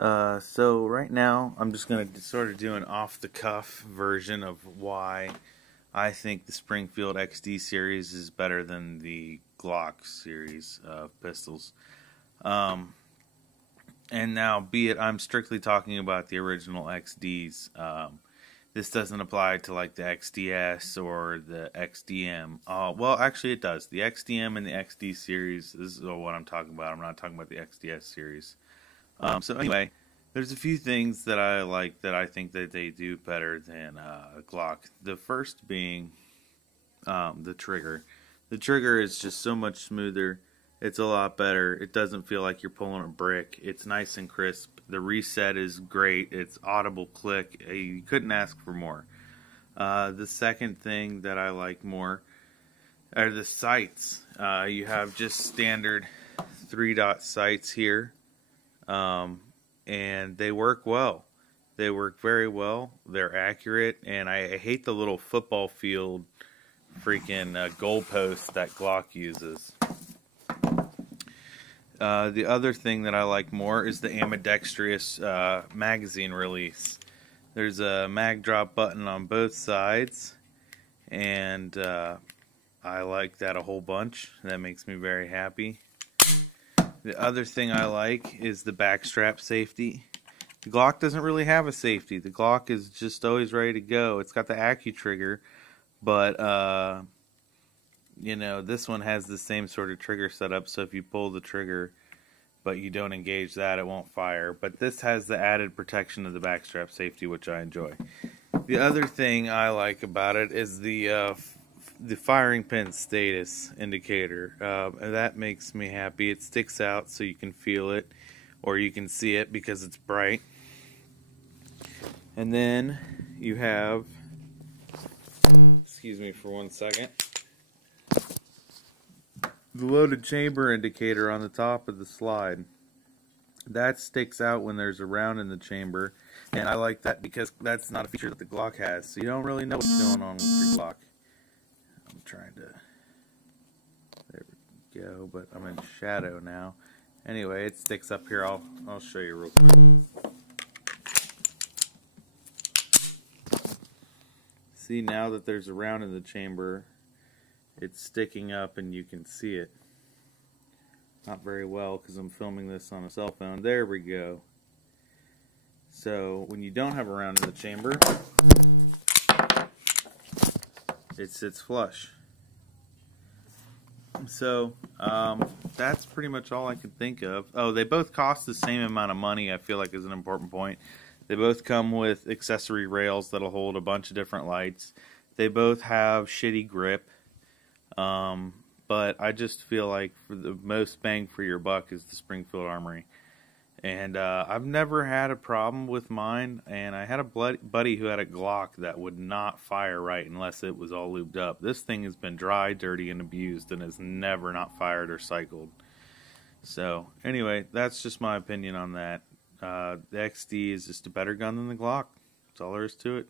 So right now I'm just going to sort of do an off-the-cuff version of why I think the Springfield XD series is better than the Glock series of pistols. And now, be it I'm strictly talking about the original XDs. This doesn't apply to like the XDS or the XDM. Well, actually it does. The XDM and the XD series, this is what I'm talking about. I'm not talking about the XDS series. So anyway, there's a few things that I like that I think that they do better than Glock. The first being the trigger. The trigger is just so much smoother. It's a lot better. It doesn't feel like you're pulling a brick. It's nice and crisp. The reset is great. It's audible click. You couldn't ask for more. The second thing that I like more are the sights. You have just standard 3-dot sights here. And they work well. They work very well. They're accurate. And I hate the little football field freaking goalpost that Glock uses. The other thing that I like more is the ambidextrous magazine release. There's a mag drop button on both sides, and I like that a whole bunch. That makes me very happy. The other thing I like is the backstrap safety. The Glock doesn't really have a safety. The Glock is just always ready to go. It's got the AccuTrigger, but you know, this one has the same sort of trigger setup, so if you pull the trigger but you don't engage that, it won't fire. But this has the added protection of the backstrap safety, which I enjoy. The other thing I like about it is the firing pin status indicator. That makes me happy. It sticks out so you can feel it, or you can see it because it's bright. And then you have, excuse me for 1 second, the loaded chamber indicator on the top of the slide. That sticks out when there's a round in the chamber, and I like that because that's not a feature that the Glock has, so you don't really know what's going on with your Glock. I'm trying to, there we go, but I'm in shadow now. Anyway, it sticks up here. I'll show you real quick. See, now that there's a round in the chamber, it's sticking up and you can see it. Not very well because I'm filming this on a cell phone. There we go. So when you don't have a round in the chamber, it sits flush. So that's pretty much all I could think of. Oh, they both cost the same amount of money, I feel like is an important point. They both come with accessory rails that'll hold a bunch of different lights. They both have shitty grip. But I just feel like for the most bang for your buck is the Springfield Armory. And I've never had a problem with mine, and I had a buddy who had a Glock that would not fire right unless it was all lubed up. This thing has been dry, dirty, and abused and has never not fired or cycled. So anyway, that's just my opinion on that. The XD is just a better gun than the Glock. That's all there is to it.